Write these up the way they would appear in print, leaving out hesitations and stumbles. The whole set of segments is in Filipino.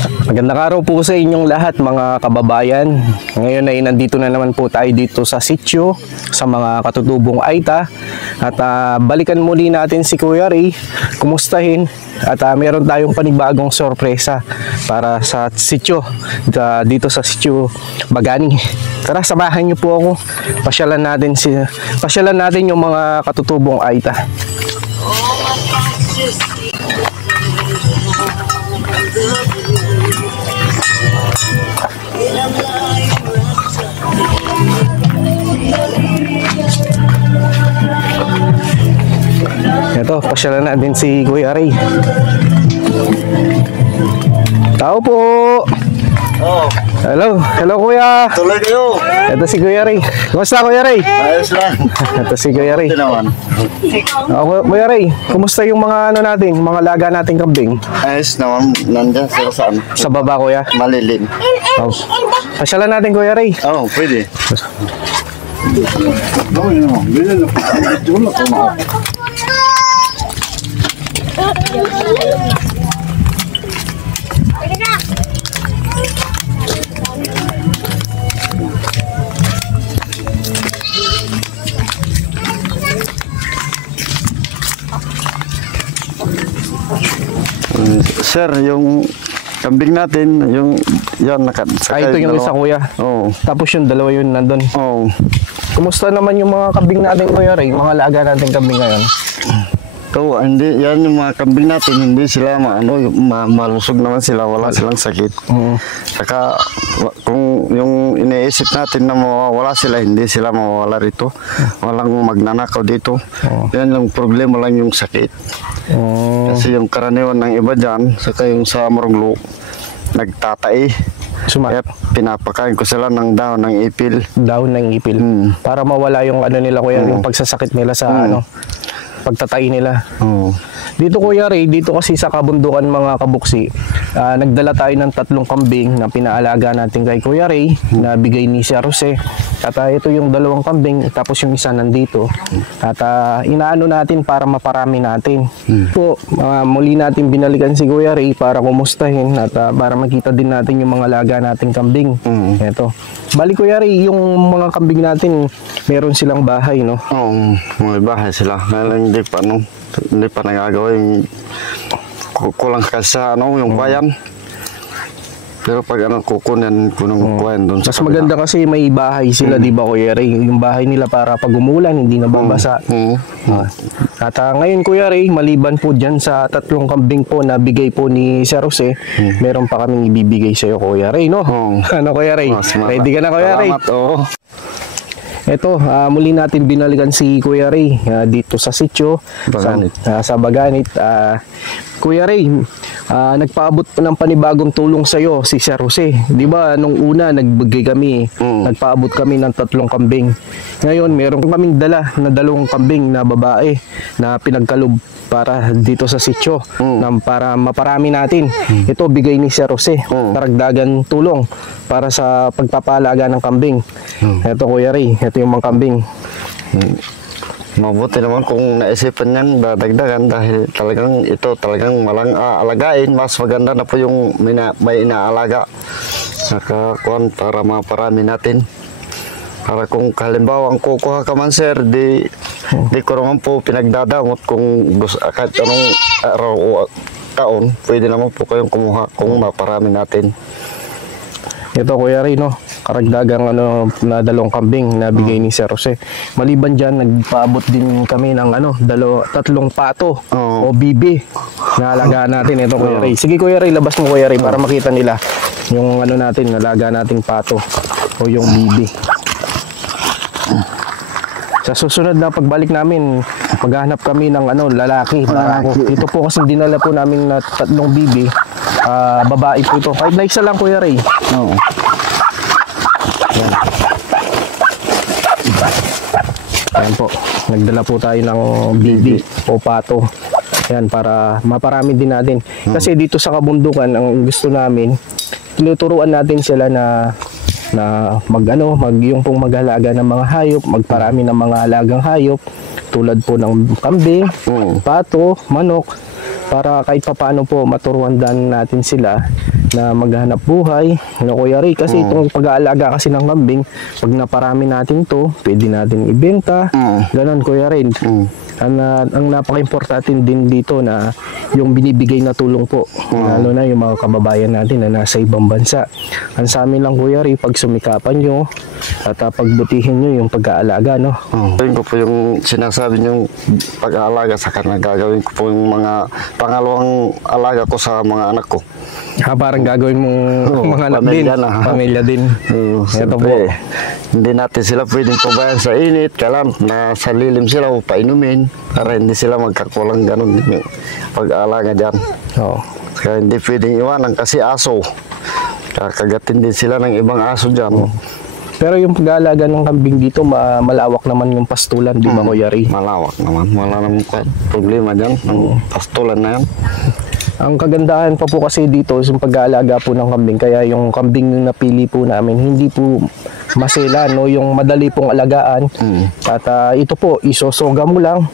Magandang araw po sa inyong lahat mga kababayan. Ngayon ay nandito na naman po tayo dito sa sitio sa mga katutubong Aita. At balikan muli natin si Kuya Ray, kumustahin. At meron tayong panibagong sorpresa para sa sitio, dito sa sitio Bagani. Tara, samahan niyo po ako. Pasyalan natin yung mga katutubong Aita. Ito, pasyalan natin si Kuya Ray. Tao po. Oh, Hello Kuya. tuloy kayo. Ito si Kuya Ray. Kumusta Kuya Ray? Ayos lang. Ito si Kuya Ray. Ito naman. Kuya Ray, kumusta yung mga mga laga nating kambing? Ayos naman. Nandiyan sila saan? Sa baba Kuya. Malilim. Oh. Pasyalan natin Kuya Ray. Oh, pwede. No, no. Bilhin na po. Ito na po. Sir, yung kambing natin, yung yan Ito yung isa Kuya. Oo. Tapos yung dalawa yun nandun. Oo. Kumusta naman yung mga kambing natin Kuya Ray? Mga laga natin kambing ngayon? Ito, hindi, yan yung mga kambing natin, hindi sila malusog naman sila, wala silang sakit. Saka, kung yung iniisip natin na mawawala sila, hindi sila mawawala rito. Walang magnanakaw dito. Yan yung problema lang yung sakit. Kasi yung karaniwan ng iba dyan, saka yung sa Moronglo, nagtatai. Kaya pinapakain ko sila ng daon ng ipil. Daon ng ipil. Para mawala yung nila Kuya, yung pagsasakit nila sa pagtatay nila. Dito Kuya Ray, dito kasi sa kabundukan mga kabuksi, nagdala tayo ng 3 kambing na pinaalaga natin kay Kuya Ray na bigay ni Sir Jose. At ito yung 2 kambing, tapos yung isa nandito. At inaano natin para maparami natin. Po, muli natin binalikan si Kuya Ray para kumustahin at para makita din natin yung mga laga nating kambing. Ito. Bali Kuya Ray, yung mga kambing natin, meron silang bahay, no? Oo, may bahay sila. Hindi pa nagagawa yung kulang kasi sa yung bayan. Pero pag kukunin ko ng kuwan doon sa mas maganda kasi may bahay sila, di ba Kuya Ray? Yung bahay nila para pag umulan, hindi nababasa. At ngayon Kuya Ray, maliban po dyan sa 3 kambing po na bigay po ni Sir Jose, meron pa kaming ibibigay sa'yo Kuya Ray, no? Ano Kuya Ray? Ready ka na Kuya Ray? Salamat, oo. Ito, muli natin binalikan si Kuya Ray dito sa sitio, Baganit. sa Baganit. Kuya Ray, nagpaabot pa ng panibagong tulong sa iyo si Sir Jose. Di ba nung una nagbigay kami, nagpaabot kami ng 3 kambing. Ngayon, meron kaming dala na 2 kambing na babae na pinagkalob para dito sa sitio para maparami natin. Ito bigay ni Sir Jose, karagdagan tulong para sa pagpapalaga ng kambing. Ito Kuya Ray, ito yung mga kambing. Mabuti naman kung naisipan yan, dadagdagan dahil talagang malang alagain. Mas maganda na po yung may inaalaga. Saka para maparami natin. Para kung halimbawa ang kukuha ka man sir, di ko naman po pinagdadamot kung kahit anong araw o taon, pwede naman po kayong kumuha kung maparami natin. Ito Kuya Ray, no? Karagdagang na 2 kambing na bigay ni Sir Jose. Maliban dyan, nagpaabot din kami ng 3 pato o bibi na alagaan natin. Ito Kuya Ray. Sige Kuya Ray, labas mo Kuya Ray para makita nila yung natin, nalaga nating pato o yung bibi. Sa susunod na pagbalik namin, maghanap kami ng lalaki. Ito po kasi dinala po namin na 3 bibi. Babae po ito. Kahit na isa lang Kuya Ray. Oo. Ayan po, nagdala po tayo ng bibi o pato. Ayan, para maparami din natin. Kasi dito sa kabundukan, ang gusto namin, tinuturuan natin sila na yung pong mag-alaga ng mga hayop, magparami ng mga alagang hayop, tulad po ng kambing, pato, manok, para kahit papaano po maturuan natin sila na maghanap buhay. Ano, Kuya Ray, kasi itong pag-aalaga kasi ng kambing, pag naparami natin to, pwede natin ibenta. Ganon, Kuya Ray. Ang napaka-importante din dito na yung binibigay na tulong po, lalo na yung mga kababayan natin na nasa ibang bansa. Ang sa amin lang, Kuya Ray, pag sumikapan nyo at pagbutihin nyo yung pag-aalaga, no? Gawin ko po yung sinasabi niyong pag-aalaga sa kanila. Gagawin ko po yung mga pangalawang alaga ko sa mga anak ko. Parang gagawin mong mga anak din, pamilya na. pamilya din. Ito Siyempre, po. hindi natin sila pwedeng pabayan sa init. Kailan na sa lilim sila o painumin para hindi sila magkakulang ganun yung pag-aalaga dyan. Oo. Kaya hindi pwedeng iwanan kasi aso. Kakagatin din sila ng ibang aso dyan. Pero yung pag-aalaga ng kambing dito, malawak naman yung pastulan, di ba, Kuya Ray? Malawak naman. Wala naman problema dyan. Ang pastulan na yan. Ang kagandahan pa po kasi dito yung pag-aalaga po ng kambing, kaya yung kambing yung napili po namin, hindi po masela, no? Yung madali pong alagaan. At ito po, isosoga mo lang,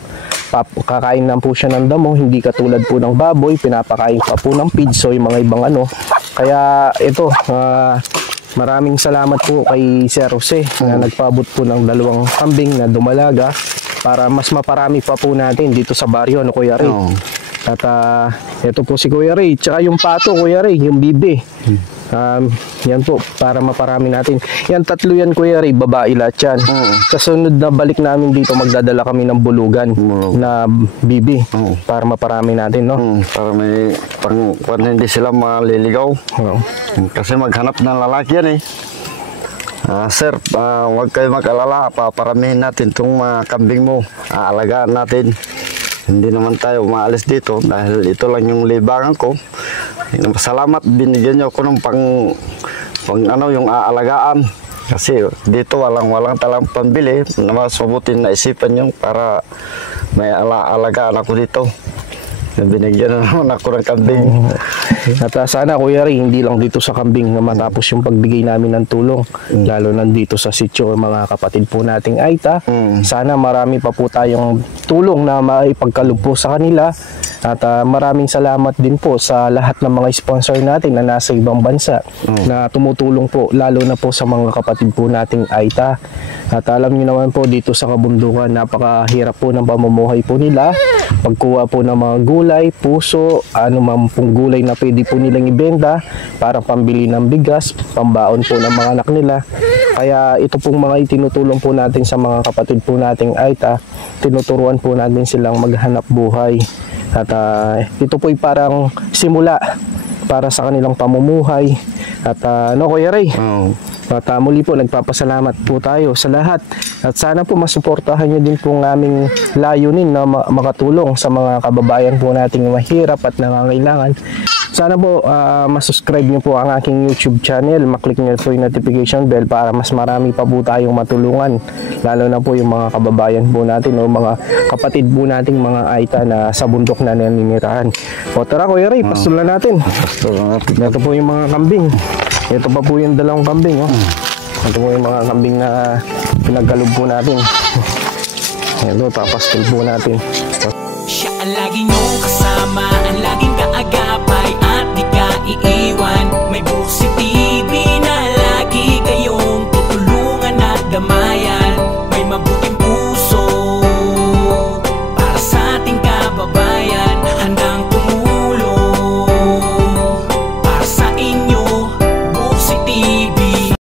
kakain lang po siya ng damo, hindi katulad po ng baboy, pinapakain pa po ng feed, so yung mga ibang ano. Kaya ito, maraming salamat po kay Sir Jose na nagpaabot po ng 2 kambing na dumalaga para mas maparami pa po natin dito sa baryo, no, Kuya Ray? At ito po si Kuya Ray, tsaka yung pato, Kuya Ray, yung bibi. Yan po, para maparami natin. Yan, 3 yan, Kuya Ray, babae lahat yan. Sa sunod na balik namin dito, magdadala kami ng bulugan na bibi para maparami natin, no? Para may hindi sila maliligaw. Kasi maghanap ng lalaki yan eh. Sir, huwag kayo mag-alala, paparamihin natin itong kambing mo. Aalagaan natin. Hindi naman tayo umaalis dito dahil ito lang yung libangan ko. Salamat, binigyan niyo ako ng pang yung aalagaan. Kasi dito walang talang pambili. Mas mabuti na isipan yung para may alagaan ako dito. Binigyan na naman ako ng kambing. At sana, Kuya Ray, hindi lang dito sa kambing na matapos yung pagbigay namin ng tulong, lalo nandito sa sityo mga kapatid po nating Aita. Sana marami pa po tayong tulong na maipagkaloob po sa kanila. At maraming salamat din po sa lahat ng mga sponsor natin na nasa ibang bansa na tumutulong po, lalo na po sa mga kapatid po nating Aita. At alam niyo naman po, dito sa kabundukan, napakahirap po ng pamumuhay po nila. Pagkuha po ng mga gulay, puso, ano man pong gulay na pwede po nilang ibenta para pambili ng bigas, pambaon po ng mga anak nila. Kaya ito pong mga itinutulong po natin sa mga kapatid po nating Aita, tinuturuan po natin silang maghanap buhay. At ito po'y parang simula para sa kanilang pamumuhay. At no, Kuya Ray? At muli po, nagpapasalamat po tayo sa lahat. At sana po masuportahan nyo din po ng aming layunin na makatulong sa mga kababayan po nating mahirap at nangangailangan. Sana po masubscribe nyo po ang aking YouTube channel. Maklik nyo po yung notification bell para mas marami pa po tayong matulungan. Lalo na po yung mga kababayan po natin o mga kapatid po nating mga Aita na sa bundok na naninirahan. O tara, Kuya Ray, pastulan natin. Ito po yung mga kambing. Ito pa po yung 2 kambing. Ito po yung mga kambing na pinagkaloob po natin. Ito, papastul po natin. Siya ang lagi niyong